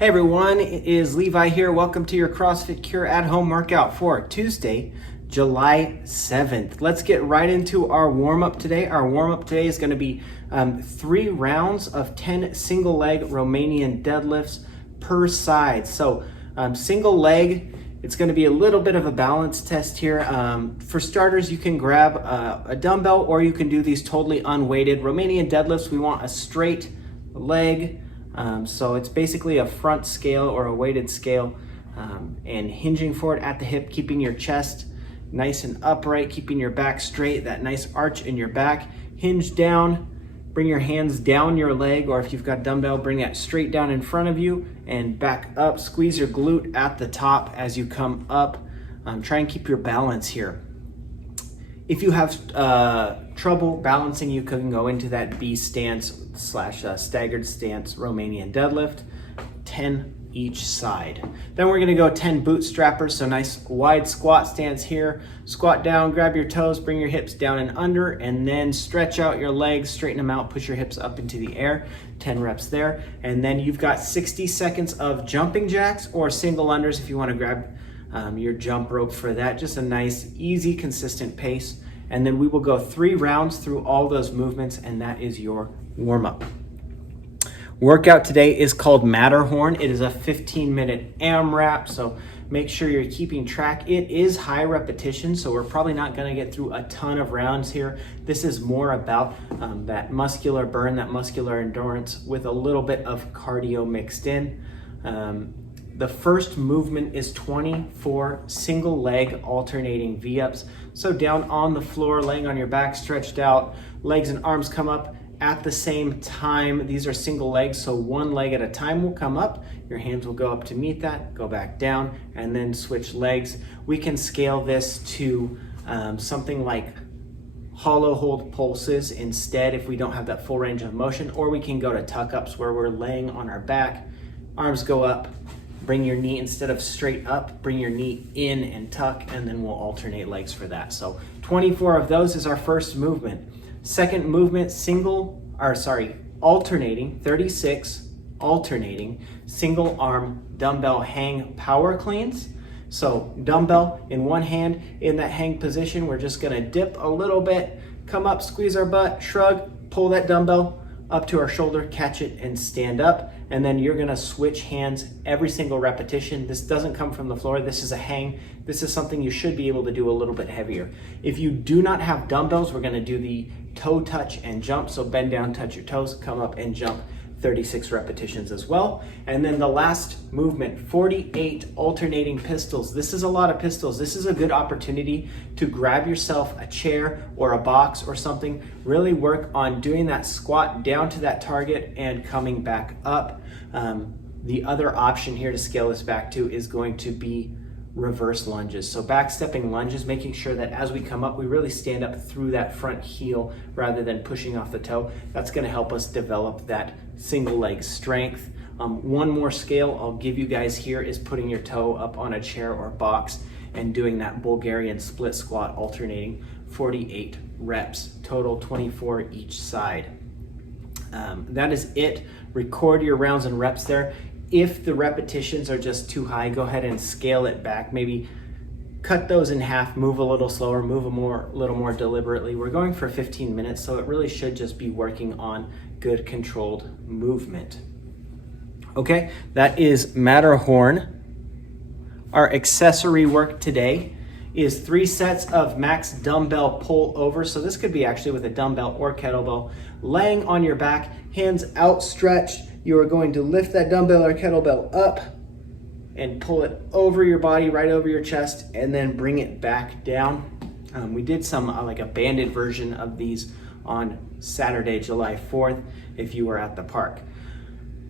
Hey everyone, it is Levi here. Welcome to your CrossFit Cure at home workout for Tuesday, July 7th. Let's get right into our warm-up today. Our warm-up today is going to be 3 rounds of 10 single leg Romanian deadlifts per side. So single leg, it's going to be a little bit of a balance test here. For starters, you can grab a dumbbell or you can do these totally unweighted Romanian deadlifts. We want a straight leg. So it's basically a front scale or a weighted scale, and hinging forward at the hip, keeping your chest nice and upright, keeping your back straight, that nice arch in your back. Hinge down, bring your hands down your leg, or if you've got a dumbbell, bring that straight down in front of you and back up. Squeeze your glute at the top as you come up. Try and keep your balance here. If you have trouble balancing, you can go into that B stance / staggered stance Romanian deadlift, 10 each side. Then we're gonna go 10 bootstrappers, so nice wide squat stance here. Squat down, grab your toes, bring your hips down and under, and then stretch out your legs, straighten them out, push your hips up into the air, 10 reps there. And then you've got 60 seconds of jumping jacks or single unders if you wanna grab your jump rope for that. Just a nice, easy, consistent pace. And then we will go 3 rounds through all those movements, and that is your warm-up. Workout today is called Matterhorn. It is a 15-minute AMRAP, so make sure you're keeping track. It is high repetition, so we're probably not gonna get through a ton of rounds here. This is more about that muscular burn, that muscular endurance with a little bit of cardio mixed in. The first movement is 24 single leg alternating V-ups. So down on the floor, laying on your back, stretched out, legs and arms come up at the same time. These are single legs, so one leg at a time will come up. Your hands will go up to meet that, go back down, and then switch legs. We can scale this to something like hollow hold pulses instead if we don't have that full range of motion, or we can go to tuck ups where we're laying on our back, arms go up, bring your knee, instead of straight up, bring your knee in and tuck, and then we'll alternate legs for that. So 24 of those is our first movement. Second movement, alternating, 36 alternating single arm dumbbell hang power cleans. So dumbbell in one hand, in that hang position, we're just gonna dip a little bit, come up, squeeze our butt, shrug, pull that dumbbell up to our shoulder, catch it, and stand up. And then you're gonna switch hands every single repetition. This doesn't come from the floor. This is a hang. This is something you should be able to do a little bit heavier. If you do not have dumbbells, we're gonna do the toe touch and jump. So bend down, touch your toes, come up and jump, 36 repetitions as well. And then the last movement, 48 alternating pistols. This is a lot of pistols. This is a good opportunity to grab yourself a chair or a box or something. Really work on doing that squat down to that target and coming back up. The other option here to scale this back to is going to be reverse lunges. So backstepping lunges, making sure that as we come up, we really stand up through that front heel rather than pushing off the toe. That's gonna help us develop that single leg strength. One more scale I'll give you guys here is putting your toe up on a chair or box and doing that Bulgarian split squat alternating, 48 reps, total 24 each side. That is it. Record your rounds and reps there. If the repetitions are just too high, go ahead and scale it back. Maybe cut those in half, move a little slower, move a little more deliberately. We're going for 15 minutes, so it really should just be working on good controlled movement. Okay, that is Matterhorn. Our accessory work today is 3 sets of max dumbbell pull over. So this could be actually with a dumbbell or kettlebell. Laying on your back, hands outstretched. You are going to lift that dumbbell or kettlebell up and pull it over your body, right over your chest, and then bring it back down. We did some like a banded version of these on Saturday, July 4th, if you were at the park.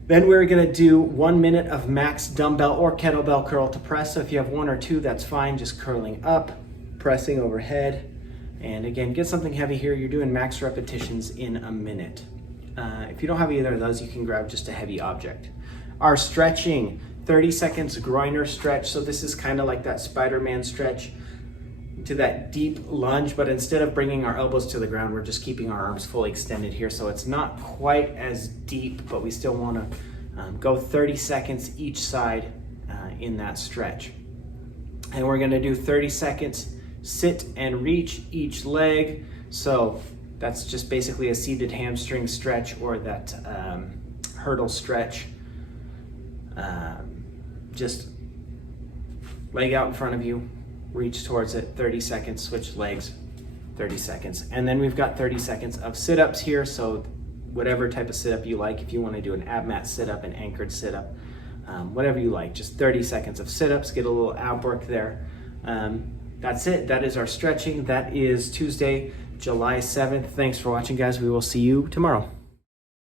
Then we're gonna do 1 minute of max dumbbell or kettlebell curl to press. So if you have 1 or 2, that's fine, just curling up, pressing overhead. And again, get something heavy here. You're doing max repetitions in a minute. If you don't have either of those, you can grab just a heavy object. Our stretching, 30 seconds groiner stretch. So this is kind of like that Spider-Man stretch to that deep lunge, but instead of bringing our elbows to the ground, we're just keeping our arms fully extended here. So it's not quite as deep, but we still want to Go 30 seconds each side in that stretch. And we're gonna do 30 seconds sit and reach each leg. So that's just basically a seated hamstring stretch or that hurdle stretch. Just leg out in front of you, reach towards it, 30 seconds, switch legs, 30 seconds. And then we've got 30 seconds of sit-ups here. So whatever type of sit-up you like, if you want to do an ab mat sit-up, an anchored sit-up, whatever you like, just 30 seconds of sit-ups, get a little ab work there. That's it. That is our stretching. That is Tuesday, July 7th. Thanks for watching, guys. We will see you tomorrow.